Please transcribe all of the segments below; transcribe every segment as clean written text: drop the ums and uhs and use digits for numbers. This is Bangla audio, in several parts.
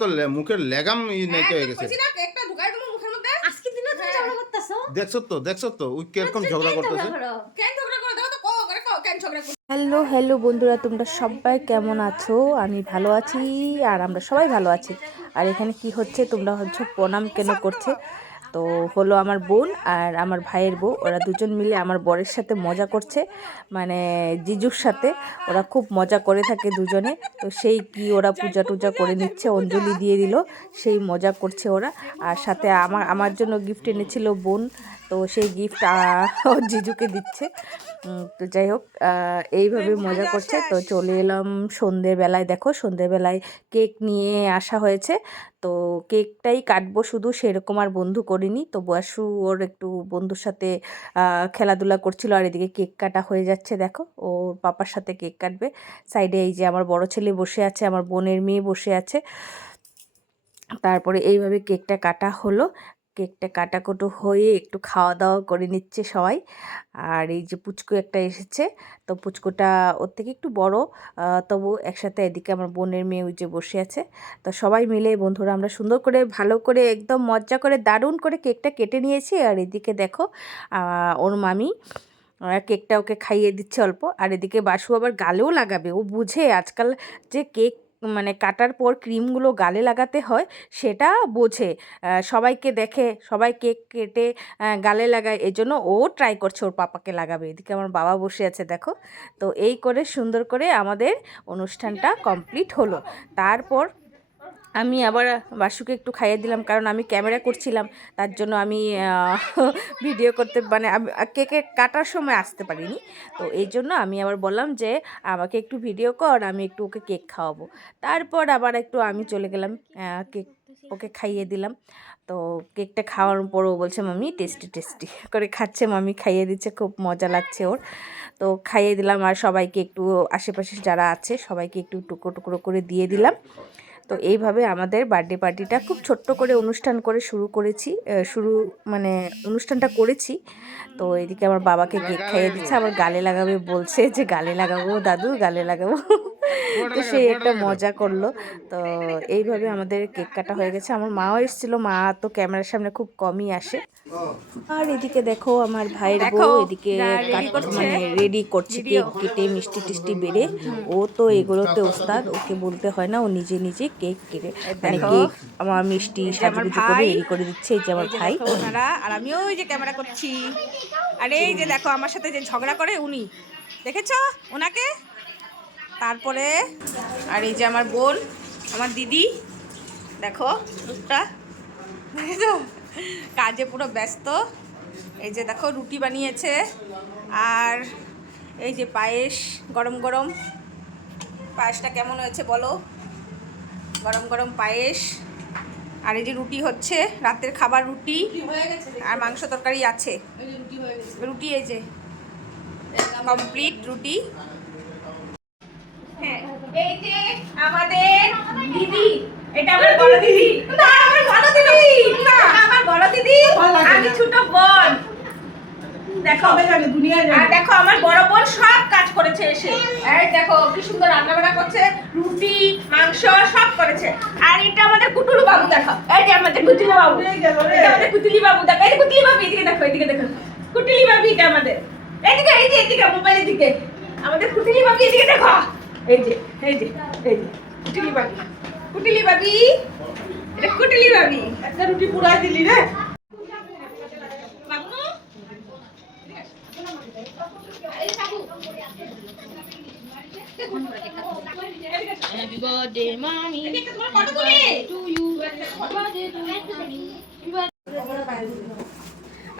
তো মুখের লেগাম নেই হয়ে গেছে। দেখছো তো ওই কিরকম ঝগড়া করতেছে। হ্যালো হ্যালো বন্ধুরা, তোমরা সবাই কেমন আছো? আমি ভালো আছি আর আমরা সবাই ভালো আছি। আর এখানে কি হচ্ছে তোমরা হচ্ছে প্রণাম কেন করছে? তো হলো আমার বোন আর আমার ভাইয়ের বউ, ওরা দুজন মিলে আমার বরের সাথে মজা করছে, মানে জিজুর সাথে। ওরা খুব মজা করে থাকে দুজনে। তো সেই কি ওরা পূজা টুজা করে নিচ্ছে, অঞ্জলি দিয়ে দিল, সেই মজা করছে ওরা। আর সাথে আমার জন্য গিফট এনেছিল বোন, তো সেই গিফট ওর জিজুকে দিচ্ছে। তো যাই হোক, এইভাবে মজা করছে। তো চলে এলাম সন্ধেবেলায়, দেখো সন্ধেবেলায় কেক নিয়ে আসা হয়েছে। তো কেকটাই কাটবো শুধু, সেরকম আর বন্ধু করিনি। তো বয়সু ওর একটু বন্ধুর সাথে খেলাধুলা করছিল, আর এদিকে কেক কাটা হয়ে যাচ্ছে। দেখো ওর পাপার সাথে কেক কাটবে। সাইডে এই যে আমার বড় ছেলে বসে আছে, আমার বোনের মেয়ে বসে আছে। তারপরে এইভাবে কেকটা কাটা হলো। কেকটা কাটাকুটো হয়ে একটু খাওয়া দাওয়া করে নিচ্ছে সবাই। আর এই যে পুচকু একটা এসেছে, তো পুচকুটা ওর থেকে একটু বড়, তবু একসাথে। এদিকে আমার বোনের মেয়ে ওই যে বসে আছে। তো সবাই মিলে বন্ধুরা আমরা সুন্দর করে ভালো করে একদম মজা করে দারুণ করে কেকটা কেটে নিয়েছি। আর এদিকে দেখো ওর মামি কেকটা ওকে খাইয়ে দিচ্ছে অল্প। আর এদিকে বাসু আবার গালেও লাগাবে, ও বুঝে আজকাল যে কেক মানে কাটার পর ক্রিমগুলো গালে লাগাতে হয় সেটা বোঝে। সবাইকে দেখে সবাই কেক কেটে গালে লাগায়, এজন্য ও ট্রাই করছে ওর পাপাকে লাগাবে। এদিকে আমার বাবা বসে আছে দেখো। তো এই করে সুন্দর করে আমাদের অনুষ্ঠানটা কমপ্লিট হলো। তারপর আমি আবার বাসুকে একটু খাইয়ে দিলাম, কারণ আমি ক্যামেরা করছিলাম, তার জন্য আমি ভিডিও করতে মানে আমি কেকে কাটার সময় আসতে পারিনি। তো এই জন্য আমি আবার বললাম যে আমাকে একটু ভিডিও কর, আমি একটু ওকে কেক খাওয়াবো। তারপর আবার একটু আমি চলে গেলাম, কেক ওকে খাইয়ে দিলাম। তো কেকটা খাওয়ার পরও বলছে মামি টেস্টি টেস্টি করে খাচ্ছে, মামি খাইয়ে দিচ্ছে, খুব মজা লাগছে ওর। তো খাইয়ে দিলাম, আর সবাইকে একটু আশেপাশে যারা আছে সবাইকে একটু টুকরো টুকরো করে দিয়ে দিলাম। তো এইভাবে আমাদের বার্থডে পার্টিটা খুব ছোট্ট করে অনুষ্ঠান করে শুরু মানে অনুষ্ঠানটা করেছি। তো এদিকে আমার বাবাকে কেক খাইয়ে দিচ্ছে, আবার গালে লাগাবে বলছে যে গালে লাগাবো দাদু, গালে লাগাবো। তো সেই একটা মজা করলো। তো এইভাবে আমাদের কেক কাটা হয়ে গেছে। আমার মাও এসেছিলো, মা তো ক্যামেরার সামনে খুব কমই আসে। আর এদিকে দেখো আমার ভাইয়ের বউ এদিকে মানে রেডি করছে কেক কেটে, মিষ্টি টিষ্টি বেড়ে। ও তো এগুলোতে ওস্তাদ, ওকে বলতে হয় না, ও নিজে নিজে কেক কেটে মানে কেক আমার মিষ্টি সাজুগুজু করে রেডি করে দিচ্ছে। এই যে আমার ভাই, ওনারা আর আমিও ওই যে ক্যামেরা করছি। আর এই যে দেখো আমার সাথে যে ঝগড়া করে উনি, দেখেছো ওনাকে? তারপরে আর এই যে আমার বোন, আমার দিদি, দেখো রূপটা, দেখেছো? কাজে পুরো ব্যস্ত। এই যে দেখো রুটি বানিয়েছে, আর এই যে পায়েস গরম গরম। পায়েসটা কেমন হয়েছে বলো? গরম গরম পায়েস। আর এই যে রুটি হচ্ছে, রাতের খাবার রুটি আর মাংস তরকারি আছে। রুটি এই যে কমপ্লিট রুটি। হ্যাঁ, এই যে আমাদের দিদি, এটা আমার বড় দিদি। না আমার বড় দিদি, না আমার বড় দিদি, আমি ছোট বোন। দেখো আর দেখো আমার বড় বোন সব কাজ করেছে এসে। এই দেখো কি সুন্দর রান্না বান্না করছে, রুটি মাংস সব করেছে। আর এটা আমাদের কুটুলু বাবু, দেখো এই যে আমাদের কুটুলু বাবু, এটা আমাদের কুটুলি বাবু। দেখো এই কুটুলি বাবু, এদিকে দেখো, এদিকে দেখো কুটুলি বাবু, এটা আমাদের এদিকে, এই যে এদিকে মোবাইলের দিকে আমাদের কুটুলি বাবু, এদিকে দেখো এই যে এই যে এই যে কুটুলি বাবু, কুটুলি বাবি, এটা কুটুলি বাবি। একটা রুটি পুরাই দিলি রে বাবু। Happy birthday, mommy. To you. Happy birthday to you.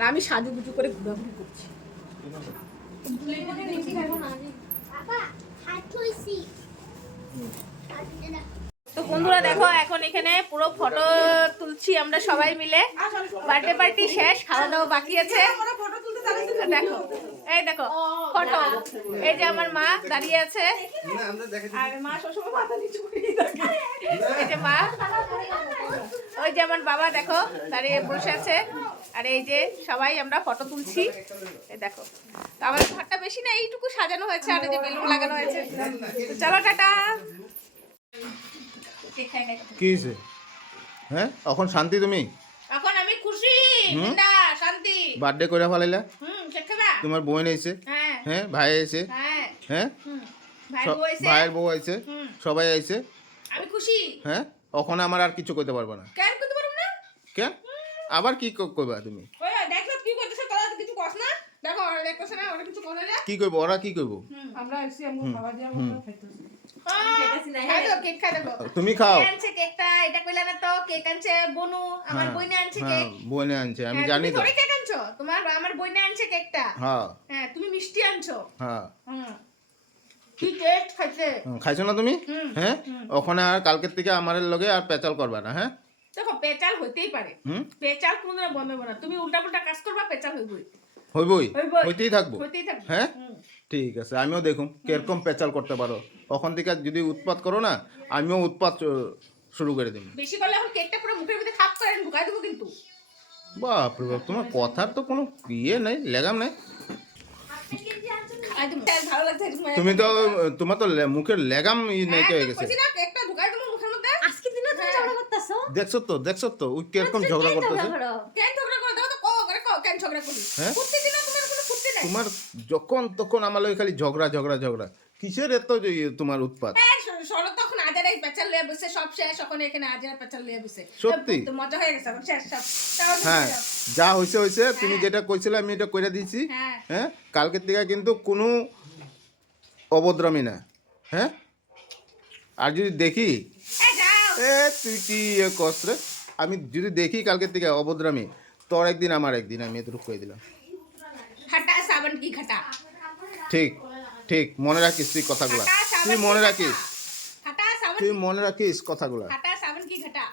আমি সাজুগুজু করে ঘোরাঘুরি করছি। তো বন্ধুরা দেখো এখন এখানে পুরো ফটো তুলছি আমরা সবাই মিলে। বার্থডে পার্টি শেষ, খাওয়া দাওয়া বাকি আছে। দেখো এই দেখো ফটো, এই যে আমার মা দাঁড়িয়ে আছে, আর মা সবসময় মাথা নিচু করে থাকে। এই যে মা, ওই যে আমার বাবা দেখো দাঁড়িয়ে বসে আছে। আর এই যে সবাই আমরা ফটো তুলছি। এই দেখো, তো আমাদের ঘরটা বেশি না, এইটুকু সাজানো হয়েছে, আর এই যে বেলুন লাগানো হয়েছে। চলো টাটা। কেক খাই খাই কি হয়েছে? হ্যাঁ এখন শান্তি তুমি? এখন আমি খুশি হুম? বিন্দা শান্তি বার্থডে করে ফেলাইলা? কেক খাবা তোমার বোন এসে, হ্যাঁ হ্যাঁ ভাই এসে, হ্যাঁ হ্যাঁ ভাই বউ এসে ভাইয়ের বউ আইছে, হুম। সবাই আইছে, আমি খুশি হ্যাঁ ওখানে আমার আর কিছু করতে পারবো না। কেন করতে পারবো না কেন আবার কি করবা তুমি? ওই দেখো কি করতেছ তোরা তো কিছু কস না দেখো ওরা দেখতেছ না ওরা কিছু করে না কি করবো ওরা কি করবো? আমরা এসে আমরা খাওয়া দিয়ে আমরা খাইতেছি খাই দাও কেক খাই দাও তুমি খাও। কে আনছে কেকটা এটা কইলা না তো কেক আনছে বনু আমার হ্যাঁ, বইনে আনছে হ্যাঁ, কেক বোনে আনছে আমি হ্যাঁ, জানি তুমি তো। থোড়ি কেক আনছো তোমার আমার বইনে আনছে কেকটা হ্যাঁ হ্যাঁ তুমি মিষ্টি আনছো হ্যাঁ কি টেস্ট খাইছে খাইছো না তুমি? হুম, হ্যাঁ ওখানে আর কালকের থেকে আমার লগে আর পেচাল করবা না। হ্যাঁ দেখো পেচাল হইতেই পারে হুম পেচাল কোনোদিন বন্ধ হবে না তুমি উল্টা পুল্টা কাজ করবা পেচাল হইবই হইবই, হইবই। হইতেই থাকবো। হইতেই থাকবে হ্যাঁ ঠিক আছে আমিও দেখুন কিরকম পেচাল করতে পারো। ওখান থেকে যদি উৎপাত করো না আমিও উৎপাত শুরু করে দিই। বেশি করলে এখন কেকটা পুরো মুখের ভিতরে খাপ করে ঢুকাই দেবো কিন্তু বাপরে বাপ তোমার কথার তো কোনো ইয়ে নাই লেগাম নাই। খাই দেবো ভালো লাগছে তুমি তো তোমার তো মুখের লেগাম নাই হয়ে গেছে। কইছি না কেকটা ঢুকাই দেবো মুখের মধ্যে আজকে দিনে তুমি ঝগড়া করতেছো দেখছো তো ওই কিরকম ঝগড়া করতেছে। কেন ঝগড়া করে দাও তো কো করে কো কেন ঝগড়া করি হ্যাঁ? ফুটতে দিনা তোমার কোনো ফুটতে নাই তোমার যখন তখন আমার লগে খালি ঝগড়া ঝগড়া ঝগড়া কিসের এত যে তোমার উৎপাত? সরো তখন আজারাই পেঁচাল লিয়ে বসে সব শেষ এখন এখানে আজারা পেঁচাল লিয়ে বসে সত্যি? তো মজা হয়ে গেছে এখন শেষ সব তাও হ্যাঁ বুঝে যাও। যা হয়েছে হয়েছে তুমি যেটা কইছিলে আমি এটা কইরা দিয়েছি। হ্যাঁ। হ্যাঁ কালকের থেকে কিন্তু কোনো অভদ্রামি না। হ্যাঁ আর যদি দেখি যাও তুই কি কস রে, আমি যদি দেখি কালকের থেকে অভদ্রামি তোর একদিন আমার একদিন আমি এতটুকু কয়ে দিলাম। हटा सावन की घटा ঠিক ঠিক মনে রাখিস তুই কথাগুলা, हटा सावन তুই की মনে घटा। রাখিস, हटा सावन তুই মনে রাখিস কথাগুলা। हटा सावन की घटा